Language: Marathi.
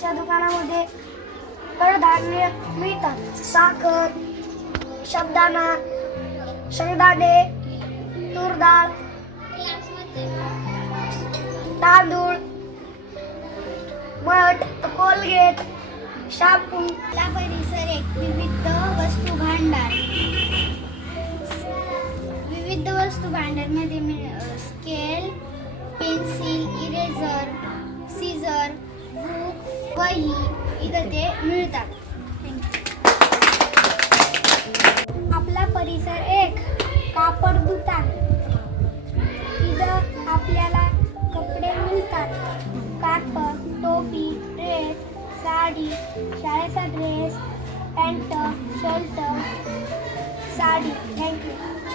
नावाच्या दुकानामध्ये कडधान्य मिळतात. साखर, शब्दाना, शेंगदाणे, तूर डाळ, तांदूळ, मठ, कोलगेट, शॅम्पू. आपला परिसर एक विविध वस्तू भांडार. विविध वस्तू भांडारमध्ये scale, pencil, eraser, scissor, book, वही इथं ते मिळतात. आपला परिसर एक कापड दुकान. इथं आपल्याला कपडे मिळतात. कापड, टोपी, ड्रेस, साडी, शाळेचा dress, pant, shirt, sari. Thank you.